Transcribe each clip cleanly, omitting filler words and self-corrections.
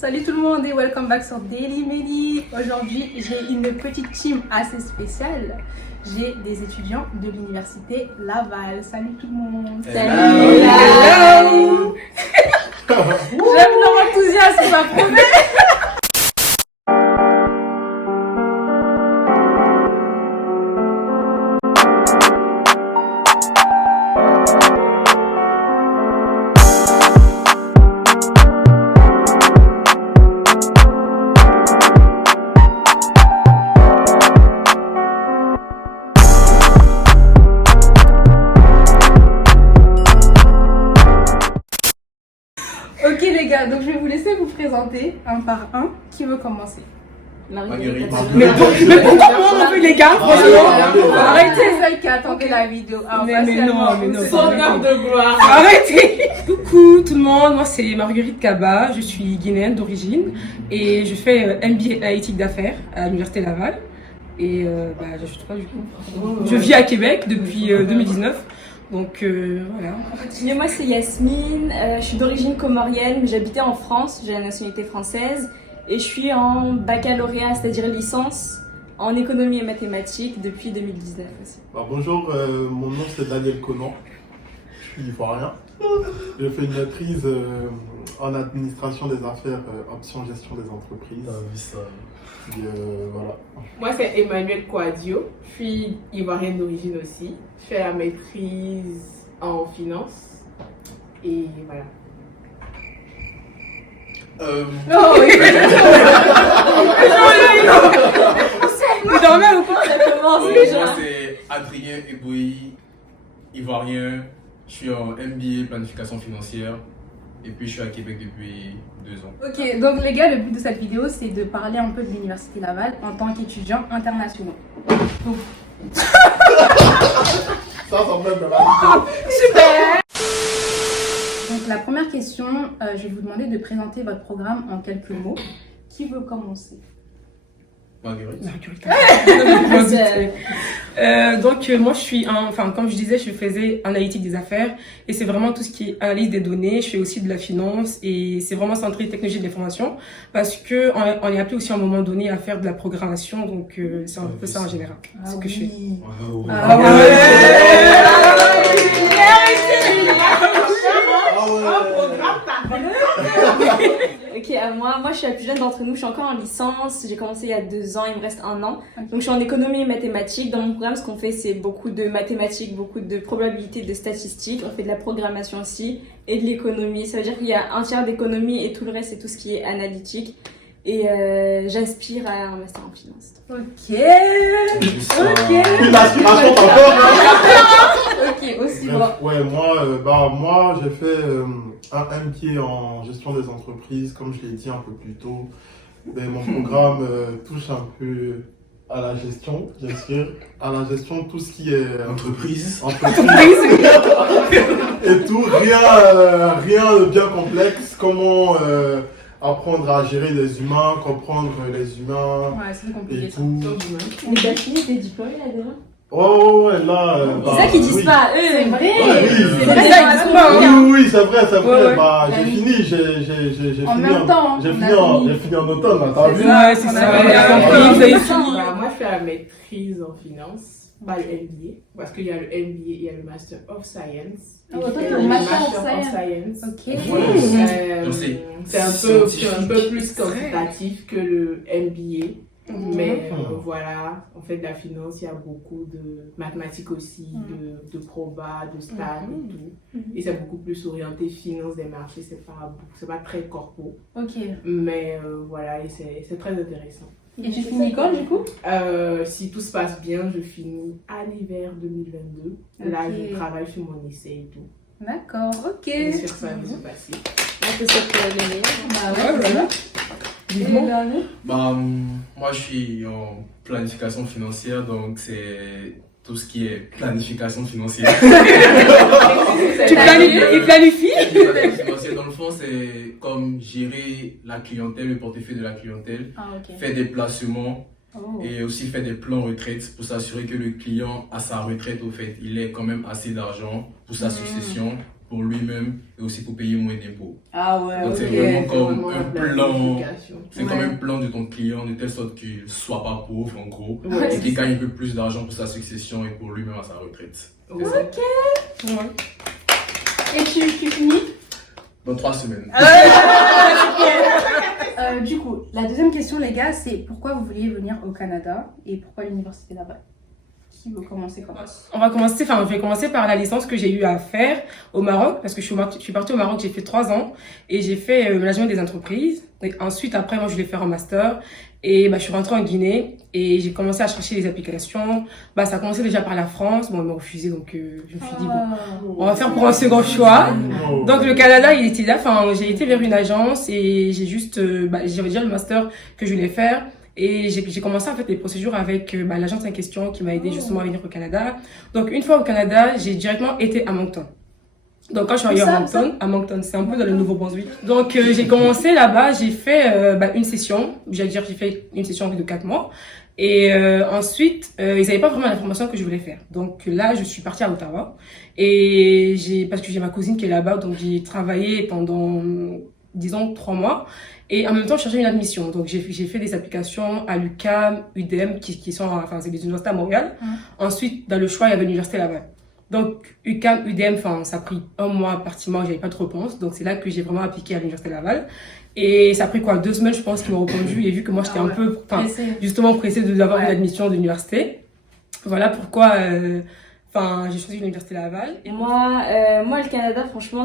Salut tout le monde et welcome back sur Daily Meli. Aujourd'hui, j'ai une petite team assez spéciale. J'ai des étudiants de l'université Laval. Salut tout le monde. Salut. Hello. J'aime leur enthousiasme, ça promet. Ok les gars, donc je vais vous laisser vous présenter un par un. Qui veut commencer? Marguerite. Mais pourquoi moi on fait les gars, franchement? Arrêtez celle qui attendait la vidéo. Mais non. Son heure de gloire. Arrêtez. Coucou tout le monde, moi c'est Marguerite Kaba, je suis guinéenne d'origine et je fais MBA à éthique d'affaires à l'université Laval. Et je suis pas du coup. Je vis à Québec depuis 2019. Donc voilà. Et moi c'est Yasmine, je suis d'origine comorienne, mais j'habitais en France, j'ai la nationalité française et je suis en baccalauréat, c'est-à-dire licence en économie et mathématiques depuis 2019 aussi. Bonjour, mon nom c'est Daniel Conan, je suis ivoirien. J'ai fait une maîtrise en administration des affaires, option gestion des entreprises. Puis, voilà. Moi c'est Emmanuel Kouadio, je suis ivoirienne d'origine aussi. Je fais la maîtrise en finance et voilà. Vous dormez ou pas? Ça commence Moi déjà. c'est Adrien Eboui, ivoirien, je suis en MBA planification financière et puis je suis à Québec depuis 2 ans. Ok, donc les gars, le but de cette vidéo, c'est de parler un peu de l'université Laval en tant qu'étudiants internationaux. Ça m'aide de la Super. Donc la première question, je vais vous demander de présenter votre programme en quelques mots. Qui veut commencer? Marguerite. Donc moi je suis comme je disais, je faisais analytique des affaires et c'est vraiment tout ce qui est analyse des données. Je fais aussi de la finance et c'est vraiment centré technologie de l'information parce que on est appelé aussi à un moment donné à faire de la programmation, donc c'est un peu ça en général ce que je fais. Ah ouais. Ok, à moi je suis la plus jeune d'entre nous, je suis encore en licence, j'ai commencé il y a 2 ans, il me reste 1 an. Donc je suis en économie et mathématiques. Dans mon programme, ce qu'on fait, c'est beaucoup de mathématiques, beaucoup de probabilités, de statistiques. On fait de la programmation aussi et de l'économie. Ça veut dire qu'il y a un tiers d'économie et tout le reste, c'est tout ce qui est analytique. Et j'aspire à un master en finance. Ok. Une aspiration encore. Ok, aussi moi. Ouais, moi j'ai fait un MBA en gestion des entreprises, comme je l'ai dit un peu plus tôt. Mais mon programme touche un peu à la gestion, bien sûr. À la gestion, tout ce qui est Entreprise. et tout, rien de bien complexe. Comment apprendre à gérer les humains, comprendre les humains Ouais, c'est compliqué. et tout. Mais t'as fini tes diplômes là déjà? Ouais, là. C'est ça qu'ils disent oui. pas, eux. C'est vrai. Ouais, oui. C'est vrai, ça existe pas. Oui, c'est vrai. Ouais. J'ai fini, j'ai En fini même temps, j'ai on a fini, fini. en automne, là, t'as vu? Ouais, c'est ça. On a compris, vous avez fini. Moi je fais la maîtrise en finance, pas le MBA, parce qu'il y a le MBA, il y a le Master of Science. Ah, Et toi, je fais t'as le le Master of Science. Ok. Donc, C'est un peu plus quantitatif que le MBA. Mais voilà, en fait, de la finance, il y a beaucoup de mathématiques aussi, de proba, de stats et tout. Et c'est beaucoup plus orienté finance des marchés, c'est pas très corpo. Ok. Mais voilà, et c'est très intéressant. Et tu finis quand du coup? Si tout se passe bien, je finis à l'hiver 2022. Là, Ok. je travaille sur mon essai et tout. D'accord, ok. J'espère que ça va bien se passer. On te souhaite le meilleur. Bah ouais, voilà. Moi je suis en planification financière, donc c'est tout ce qui est planification financière. Tu planifies? Planification financière, dans le fond, c'est comme gérer la clientèle, le portefeuille de la clientèle, Ah, ok. faire des placements Oh. et aussi faire des plans retraite pour s'assurer que le client, à sa retraite, au fait, il ait quand même assez d'argent pour sa succession pour lui-même et aussi pour payer moins d'impôts. Ah ouais, Donc, c'est ok. vraiment comme vraiment un la plan. planification. C'est comme un plan de ton client de telle sorte qu'il ne soit pas pauvre en gros Ouais, et qu'il gagne un peu plus d'argent pour sa succession et pour lui-même à sa retraite. ouais. Et tu finis? Dans 3 semaines. Du coup, la deuxième question, les gars, c'est pourquoi vous vouliez venir au Canada et pourquoi l'université Laval? Qui veut commencer comme ça? Je vais commencer par la licence que j'ai eu à faire au Maroc, parce que je suis partie au Maroc, j'ai fait 3 ans et j'ai fait management des entreprises. Et ensuite, après, moi, je voulais faire un master et je suis rentrée en Guinée et j'ai commencé à chercher les applications. Ça a commencé déjà par la France, bon, ils m'ont refusé, donc je me suis dit, bon, on va faire pour un second choix. Donc le Canada, il était là, j'ai été vers une agence et j'ai juste, j'avais déjà le master que je voulais faire. Et j'ai commencé en fait les procédures avec l'agence en question qui m'a aidé justement à venir au Canada. Donc une fois au Canada, j'ai directement été à Moncton. Donc quand je suis arrivée à Moncton, c'est un peu dans le Nouveau-Brunswick. Donc j'ai commencé là-bas, j'ai fait une session, j'ai fait une session de 4 mois. Et ensuite, ils n'avaient pas vraiment l'information que je voulais faire. Donc là, je suis partie à Ottawa et parce que j'ai ma cousine qui est là-bas, donc j'ai travaillé pendant disons 3 mois. Et en même temps, je cherchais une admission. Donc, j'ai fait des applications à l'UQAM, UDEM, qui sont, c'est des universités à Montréal. Ensuite, dans le choix, il y avait l'université Laval. Donc, UQAM, UDEM, ça a pris 1 mois pratiquement, j'avais pas de réponse. Donc, c'est là que j'ai vraiment appliqué à l'université Laval. Et ça a pris 2 semaines, je pense, qu'ils m'ont répondu. Et vu que moi, j'étais un peu, justement pressée d'avoir une admission d'université. Voilà pourquoi, j'ai choisi l'université Laval. Et moi, le Canada, franchement,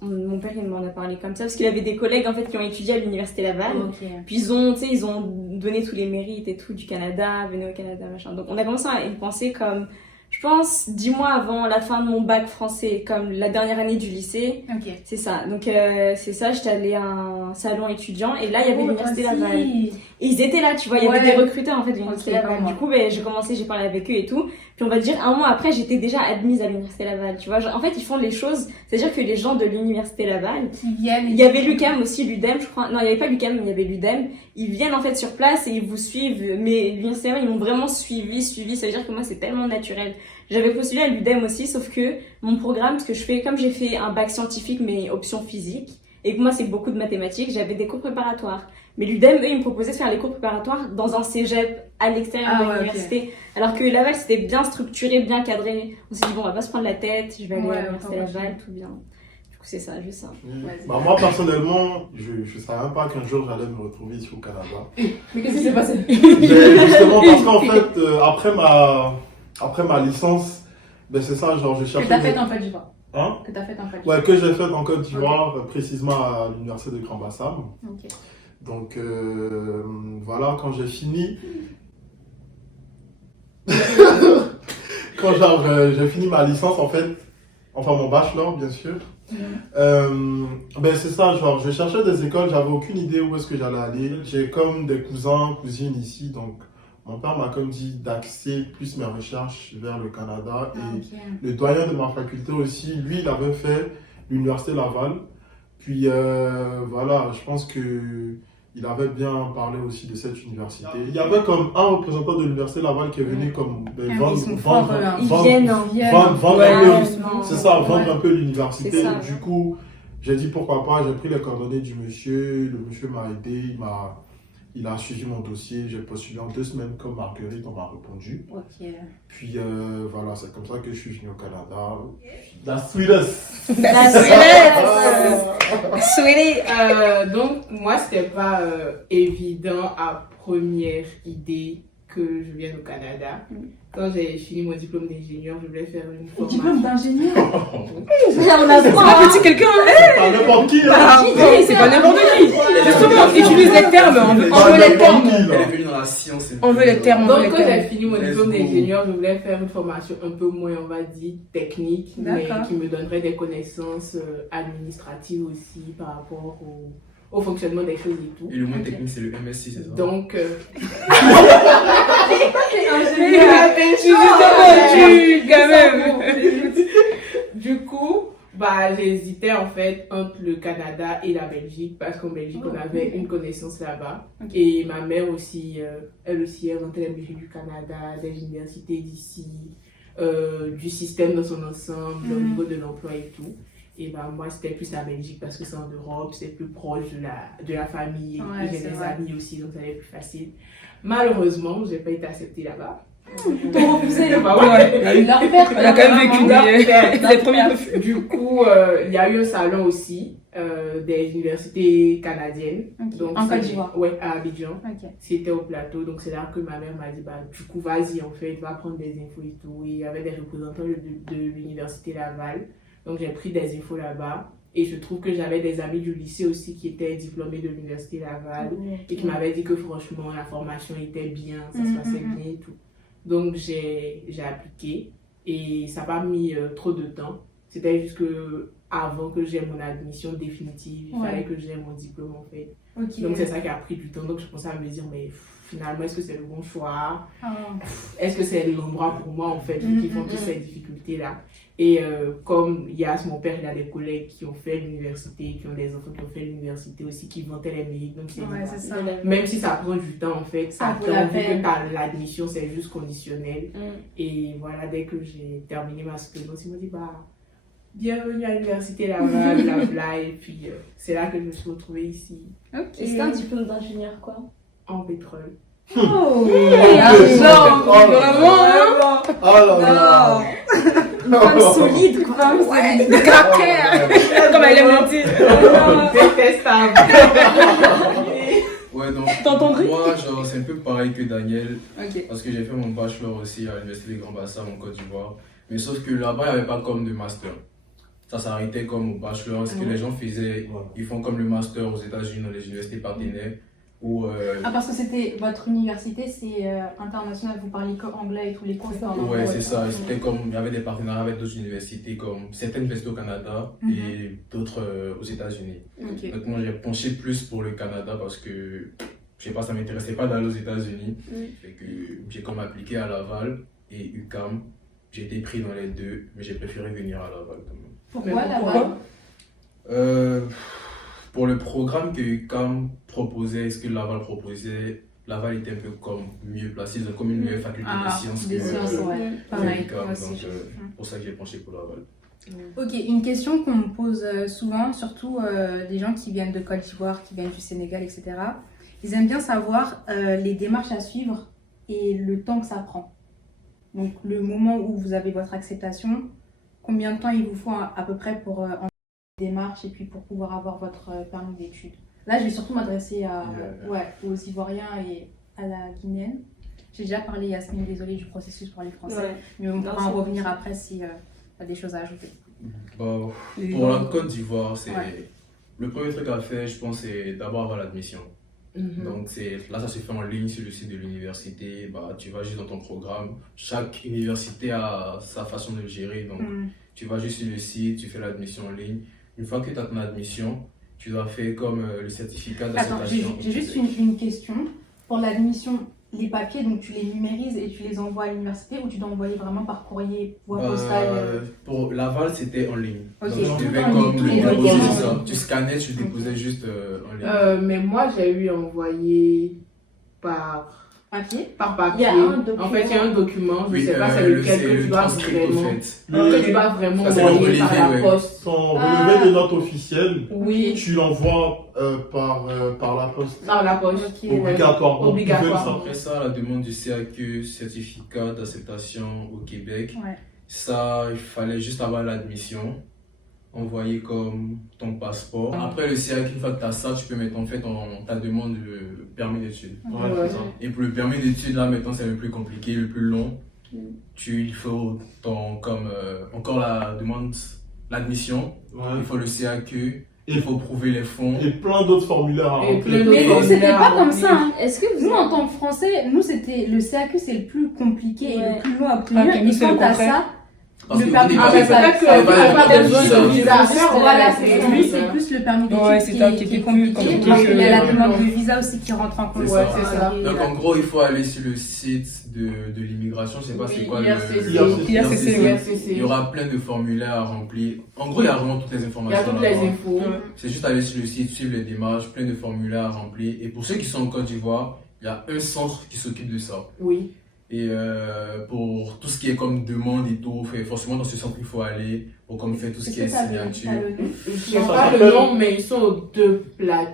mon père, il m'en a parlé comme ça, parce qu'il avait des collègues, en fait, qui ont étudié à l'université Laval. Okay. Puis ils ont donné tous les mérites et tout du Canada, venez au Canada, machin. Donc, on a commencé à y penser comme, je pense, 10 mois avant la fin de mon bac français, comme la dernière année du lycée. Ok. C'est ça. Donc, c'est ça, j'étais allée à un salon étudiant, et là, il y avait l'université Laval. Et ils étaient là, tu vois, il y avait des recruteurs, en fait, de l'université Laval. Du coup, j'ai parlé avec eux et tout. Puis on va dire, 1 mois après, j'étais déjà admise à l'université Laval, tu vois. En fait, ils font les choses, c'est-à-dire que les gens de l'université Laval, il y avait l'UQAM aussi, l'UDEM, je crois. Non, il n'y avait pas l'UQAM, mais il y avait l'UDEM. Ils viennent en fait sur place et ils vous suivent. Mais l'université Laval, ils m'ont vraiment suivi. Ça veut dire que moi, c'est tellement naturel. J'avais postulé à l'UDEM aussi, sauf que mon programme, ce que je fais, comme j'ai fait un bac scientifique, mais option physique, et que moi, c'est beaucoup de mathématiques, j'avais des cours préparatoires. Mais l'UDEM, eux, ils me proposaient de faire les cours préparatoires dans un cégep à l'extérieur de l'université. Okay. Alors que Laval, c'était bien structuré, bien cadré. On s'est dit, bon, on va pas se prendre la tête, je vais aller à l'université Laval, tout bien. Du coup, c'est ça, juste ça. Moi, personnellement, je savais même pas qu'un jour j'allais me retrouver ici au Canada. Mais qu'est-ce qui s'est passé? Justement, parce qu'en fait, après ma licence, c'est ça, je cherchais... Que t'as fait en Côte d'Ivoire. Hein? Que t'as fait en Côte d'Ivoire. Ouais, que j'ai fait en Côte d'Ivoire, précisément à l'université de Grand-Bassam. Ok. Donc voilà, quand j'ai fini, j'ai fini ma licence en fait, enfin mon bachelor bien sûr, c'est ça, je cherchais des écoles, j'avais aucune idée où est-ce que j'allais aller. J'ai comme des cousins, cousines ici, donc mon père m'a comme dit d'axer plus mes recherches vers le Canada. Et le doyen de ma faculté aussi, lui il avait fait l'université Laval. Puis voilà, je pense que il avait bien parlé aussi de cette université. Il y avait comme un représentant de l'université Laval qui est venu comme vendre un peu l'université. Du coup, j'ai dit pourquoi pas, j'ai pris les coordonnées du monsieur, le monsieur m'a aidé, il a suivi mon dossier, j'ai postulé en 2 semaines comme Marguerite, on m'a répondu. Okay. Puis voilà, c'est comme ça que je suis venu au Canada. La sweetest! Sweetie! Donc, moi, c'était pas évident à première idée que je vienne au Canada. Quand j'ai fini mon diplôme d'ingénieur, je voulais faire une formation. Diplôme d'ingénieur? On a c'est pas petit quelqu'un, c'est pas n'importe qui, là! C'est pas n'importe qui! Justement, on utilise les termes, on veut les termes. Elle est venue dans la science. On veut les termes. Donc, quand j'ai fini mon diplôme d'ingénieur, je voulais faire une formation un peu moins, on va dire, technique, mais qui me donnerait des connaissances administratives aussi par rapport au fonctionnement des choses et tout. Et le moins technique, c'est le MSc, c'est ça? Donc, du coup, j'hésitais en fait entre le Canada et la Belgique parce qu'en Belgique, on avait une connaissance là-bas. Et ma mère aussi, elle aussi, elle rentrait des musiques du Canada, des universités d'ici. du système dans son ensemble, au Mhm. niveau de l'emploi et tout. Et ben moi, c'était plus la Belgique parce que c'est en Europe, c'est plus proche de la famille Ouais, et j'ai c'est des vrai. amis aussi, donc ça allait être plus facile. Malheureusement, j'ai pas été acceptée là-bas. T'ont refusé le Bah ouais. Leur père, On a quand même vécu les premiers refus. Du coup, il y a eu un salon aussi des universités canadiennes. Ok. Donc, En Côte c'est- d'Ivoire. Ouais, à Abidjan. Ok. C'était au plateau, donc c'est là que ma mère m'a dit, bah, du coup, vas-y, en fait, va prendre des infos et tout. Et il y avait des représentants de l'université Laval. Donc, j'ai pris des infos là-bas. Et je trouve que j'avais des amis du lycée aussi qui étaient diplômés de l'université Laval et qui m'avaient dit que franchement, la formation était bien, ça se passait bien et tout. Donc, j'ai appliqué et ça n'a pas mis trop de temps. C'était juste que avant que j'aie mon admission définitive, il Ouais. fallait que j'aie mon diplôme en fait. Ok. Donc c'est ça qui a pris du temps. Donc je pensais à me dire, mais finalement, est-ce que c'est le bon choix? Ah. Est-ce que c'est l'endroit pour moi en fait, qui font toutes ces difficultés-là? Et comme Yas, mon père, il a des collègues qui ont fait l'université, qui ont des enfants qui ont fait l'université aussi, qui vantaient les mérites. Donc c'est Ouais, c'est ça. même si ça prend du temps en fait, Ça vaut la attends, vu que peine. t'as l'admission, c'est juste conditionnel. Mm. Et voilà, dès que j'ai terminé ma soutenance, ils m'ont dit, bah, bienvenue à l'université là-bas, blabla. Et puis, c'est là que je me suis retrouvée ici, Ok. Et c'était un diplôme d'ingénieur, quoi. en pétrole. Oh, l'argent, vraiment. Oh là là. Une femme solide, quoi. Ouais. De caractère. Comme elle aime le dire. Détestable. Ouais, donc T'entendrais? moi, genre, c'est un peu pareil que Daniel, Ok. parce que j'ai fait mon bachelor aussi à l'Université des Grands Bassins en Côte d'Ivoire. Mais sauf que là-bas, il n'y avait pas comme de master. Ça s'arrêtait comme au bachelor. Ce que les gens faisaient, ils font comme le master aux États-Unis, dans les universités partenaires. Ou, Ah, parce que c'était votre université, c'est international, vous parlez anglais et tous les cours. ouais, c'est ça. Et c'était comme, il y avait des partenariats avec d'autres universités, comme certaines universités au Canada et d'autres aux États-Unis. Ok. Donc moi, j'ai penché plus pour le Canada parce que, je sais pas, ça m'intéressait pas d'aller aux États-Unis. Fait que j'ai comme appliqué à Laval et UQAM. J'ai été pris dans les deux, mais j'ai préféré venir à Laval quand même. Pourquoi Mais là-bas? Pour le programme que UQAM proposait, ce que Laval proposait, Laval était un peu comme mieux placé, ils ont comme une meilleure faculté Ah, de sciences des que, sciences, ouais. que Pareil, UQAM. moi aussi. Donc, pour ça que j'ai penché pour Laval. Ok, une question qu'on me pose souvent, surtout des gens qui viennent de Côte d'Ivoire, qui viennent du Sénégal, etc. Ils aiment bien savoir les démarches à suivre et le temps que ça prend. Donc le moment où vous avez votre acceptation, combien de temps il vous faut à peu près pour en démarche et puis pour pouvoir avoir votre permis d'études. Là, je vais surtout m'adresser aux Ivoiriens et à la Guinéenne. J'ai déjà parlé, Yasmine, désolée du processus pour les Français, Ouais. mais on pourra Non, en c'est revenir bon. après si tu as des choses à ajouter. Bah, pour la Côte d'Ivoire, c'est Ouais. le premier truc à faire, je pense, c'est d'abord avoir l'admission. Mhm. Donc là, ça se fait en ligne sur le site de l'université. Bah, tu vas juste dans ton programme. Chaque université a sa façon de le gérer. Donc, tu vas juste sur le site, tu fais l'admission en ligne. Une fois que tu as ton admission, tu dois faire comme le certificat Attends, d'acceptation. j'ai juste une question. Pour l'admission, les papiers, donc tu les numérises et tu les envoies à l'université ou tu dois envoyer vraiment par courrier, voie postale Pour Laval, c'était en ligne. Ok, Donc, tu tout devais en ligne, comme tous le les déposer, documents. c'est ça. Tu scannais, tu déposais juste en ligne. Mais moi, j'ai eu envoyé par papier. papier. Il y a un document. En fait, il y a un document, je Oui, sais pas c'est lequel c'est que tu le dois transcript au vraiment, fait. que tu dois vraiment Ça, c'est envoyer le par relevé, la ouais. poste. Son relevé de notes officielles, Oui, tu l'envoies par la poste. par la poste. Ok, ouais. Obligatoire. Donc, Obligatoire. ils veulent ça. Après ça, la demande du CAQ, certificat d'acceptation au Québec, Ouais. ça, il fallait juste avoir l'admission, envoyer comme ton passeport. Après le CAQ, une fois que tu as ça, tu peux mettre en fait ta demande de permis d'études. Ouais, Ouais. c'est ça. Et pour le permis d'études, là maintenant, c'est le plus compliqué, le plus long. Il faut encore la demande, l'admission, Ouais. il faut le CAQ, il faut prouver les fonds. Et plein d'autres formulaires à Et remplir. plein Mais d'autres nous, c'était formulaires pas à comme remplir. ça. Hein. Est-ce que vous Nous, en tant que Français, nous, c'était le CAQ, c'est le plus compliqué et Ouais. le plus long à obtenir. Ah, ok, nous, Et c'est quand le t'as contraire. ça, Parce le que permis au Ah, début, mais peut-être que ça tu va n'as être pas un besoin peu de de visa à faire. voilà, c'est lui, c'est plus le permis d'études Ouais, c'est ça, qui est plus compliqué Parce qu'il y a la que- demande de visa aussi qui rentre en compte. C'est Ouais, ça. c'est ça. Et Donc là- en gros, il faut aller sur le site de l'immigration, je sais pas c'est quoi IRCC. Il y aura plein de formulaires à remplir. En gros, il y a vraiment toutes les Il y a informations toutes les là-bas. infos. C'est juste aller sur le site, suivre les démarches, plein de formulaires à remplir. Et pour ceux qui sont en Côte d'Ivoire, il y a un centre qui s'occupe de ça. Oui. Et pour tout ce qui est comme demande et tout, forcément dans ce centre il faut aller pour comme faire tout ce qui est signature. Je sais pas le nom, mais ils sont aux 2 plateaux.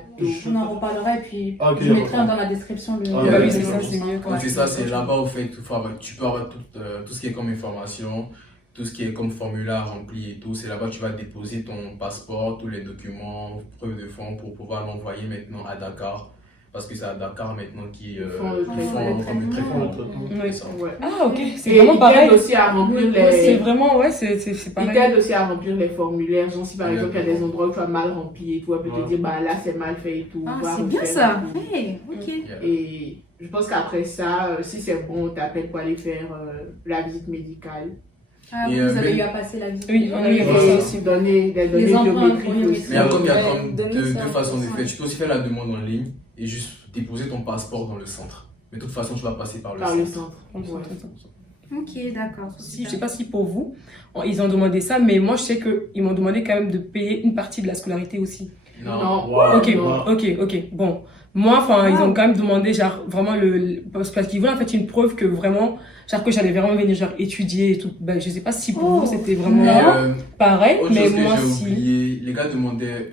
On en reparlera et puis Ok, je mettrai dans la description le Ah, Bah oui, ouais, c'est ouais, ça, ouais. c'est mieux. Donc c'est ça, c'est là-bas au fait, tu peux avoir tout ce qui est comme information, tout ce qui est comme formulaire rempli et tout. C'est là-bas que tu vas déposer ton passeport, tous les documents, preuves de fonds pour pouvoir l'envoyer maintenant à Dakar. Parce que c'est à Dakar maintenant qu'ils font le font traitement. comme le traitement. Oui. C'est ça. Ouais. Ah, ok, c'est Et vraiment ils pareil. t'aident aussi à remplir C'est les... vraiment, ouais, c'est Ils pareil. t'aident aussi à remplir les formulaires. Genre si par exemple il y a des endroits où tu as mal rempli et tout, elle peut te Ouais. dire bah là c'est mal fait et tout. Ah, va c'est bien refaire ça. et tout. Hey, ok. Et je pense qu'après ça, si c'est bon, on t'appelle pour aller faire la visite médicale. Ah, Et, vous avez mais- eu à passer la visite. Oui, on a eu à Et passer Ouais. aussi donner des données empreintes biométriques biométriques. aussi. Mais il y a Ouais, comme donner deux ça. façons de faire. Ouais. Tu peux aussi faire la demande en ligne et juste déposer ton passeport dans le centre. Mais de toute façon, tu vas passer par le Par centre. le centre. Ouais. Ok, d'accord. Si, je sais pas si pour vous, ils ont demandé ça, mais moi je sais qu'ils m'ont demandé quand même de payer une partie de la scolarité aussi. Non. Wow. Ok, non. ok. Bon, moi, enfin, ils ont quand même demandé, genre, vraiment parce qu'ils voulaient en fait une preuve que vraiment, genre, que j'allais vraiment venir, genre, étudier et tout. Ben, je sais pas si pour Oh, vous c'était vraiment Mais, pareil, autre mais chose que moi j'ai si. oublié, les gars demandaient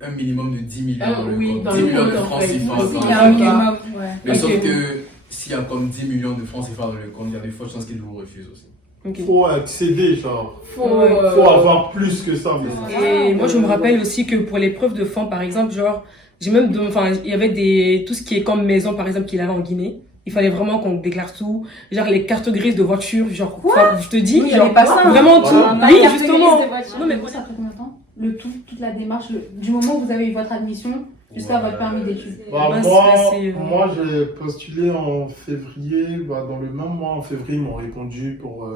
un minimum de 10 millions Ah, dans le oui, compte. dans 10 le millions de compte, en francs fait. CFA. Aussi, il y dans a le un compte. minimum. Ouais. Mais Ok. sauf que s'il y a comme 10 millions de francs CFA dans le compte, il y a des fortes chances qu'ils vous refusent aussi. Ok. Faut accéder, genre. Faut, Ouais. Faut avoir plus que ça. Mais... Et moi, je me rappelle aussi que pour l'épreuve de fonds, par exemple, genre, j'ai même, enfin, il y avait tout ce qui est comme maison, par exemple, qu'il avait en Guinée. Il fallait vraiment qu'on déclare tout. Genre, les cartes grises de voiture, genre, enfin, je te dis, Oui, il y genre, avait pas ça. vraiment tout. Voilà. Oui, justement. Non, mais ça a pris combien de temps? Le tout, toute la démarche, du moment où vous avez eu votre admission jusqu'à votre permis d'études. Bah, Ouais, moi, c'est assez, moi j'ai postulé en février. Bah, dans le même mois, en février, ils m'ont répondu pour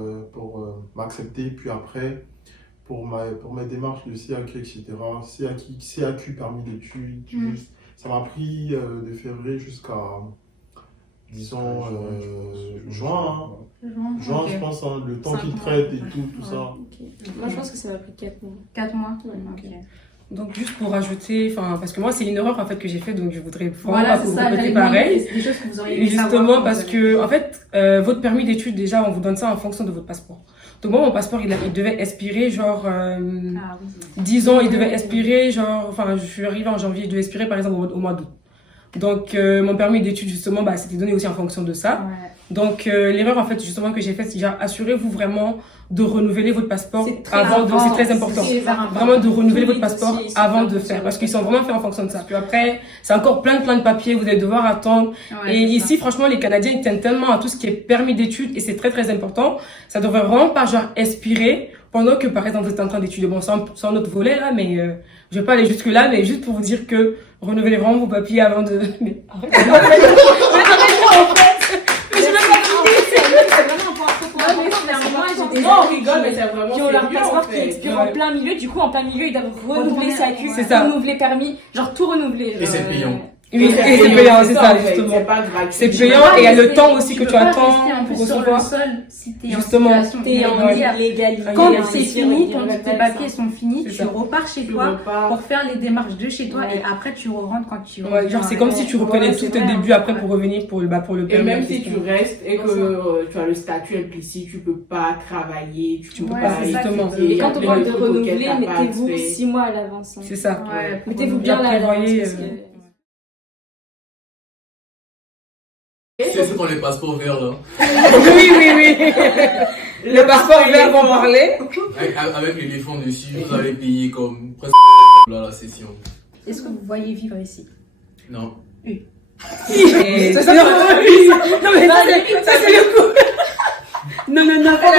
m'accepter. Puis après, pour mes démarches de CAQ, etc. CAQ permis d'études. Mm. Ça m'a pris de février jusqu'à, disons, juin. Juin, Ok. je pense, hein, le temps 5 qu'ils mois. traitent et tout Ouais. ça. Moi, je pense que ça m'a pris 4 mois. 4 mois. Ouais. Ok. Donc, juste pour rajouter, enfin, parce que moi, c'est une erreur, en fait, que j'ai fait, donc je voudrais Voilà, pas c'est que vous ça. répétiez j'allais pareil. demander, c'est des choses que vous auriez Et aimé justement, savoir, parce vous que, en fait, votre permis d'études, déjà, on vous donne ça en fonction de votre passeport. Donc, moi, mon passeport, il devait expirer, genre, Ah oui. 10 ans, il devait expirer, genre, enfin, je suis arrivée en janvier, il devait expirer, par exemple, au mois d'août. Donc, mon permis d'études, justement, bah, c'était donné aussi en fonction de ça. Ouais. Donc, l'erreur, en fait, justement, que j'ai faite, c'est genre, assurez-vous vraiment de renouveler votre passeport C'est très avant de, c'est très important. C'est super important. Vraiment de renouveler Tous votre les passeport dossiers, ils avant sont de faits en faire, fonction parce de qu'ils ça. sont vraiment faits en fonction de ça. Puis après, c'est encore plein de papiers, vous allez devoir attendre. Ouais, Et c'est ici, franchement, les Canadiens, ils tiennent tellement à tout ce qui est permis d'études, et c'est très, très important. Ça devrait vraiment pas, genre, expirer pendant que, par exemple, vous êtes en train d'étudier. Bon, sans notre volet, là, mais je vais pas aller jusque là, mais juste pour vous dire que renouvelez vraiment vos papiers avant de... Mais arrêtez. Non, on rigole, mais c'est vraiment Qui ont leur sérieux, en passeport qui fait. expire en plein milieu, du coup en plein milieu ils doivent renouveler sa queue, C'est ça. renouveler permis, genre tout renouveler. Et c'est payant. Oui, et c'est payant, c'est ça, justement. C'est pas gratuit. C'est Tu payant, peux pas et il y a le rester- temps aussi que tu peux pas attends rester en plus pour sur le recevoir. sol si t'es Justement. en situation T'es en irrégulière. illégalité. Quand en c'est situation fini, quand irrégulière, tes ça. papiers sont finis, C'est tu ça. repars chez Tu toi repars. pour faire les démarches de chez toi Ouais. et après tu rentres quand tu Ouais, reviens. genre, c'est comme si tu reprenais Ouais, tout c'est au vrai. début après pour revenir pour le Et permis. même si tu justement. restes et que C'est tu as le statut implicite, tu peux pas travailler, tu peux Ouais, pas c'est ça, justement. étudier, Et quand on parle de il y a plein trucs auxquels renouveler, t'as pas mettez-vous accès. 6 mois à l'avance. hein. C'est ça. Ouais, pour Mettez-vous renouveler. bien là à l'avance. prévoyez, parce que- C'est ceux qui ont les passeports verts là. Oui. Le passeport vert vont parler. Avec l'éléphant dessus, vous allez payer comme presque là la session. Est-ce que vous voyez vivre ici? Non. C'est ça. Non, mais ça, c'est le coup. Non, pas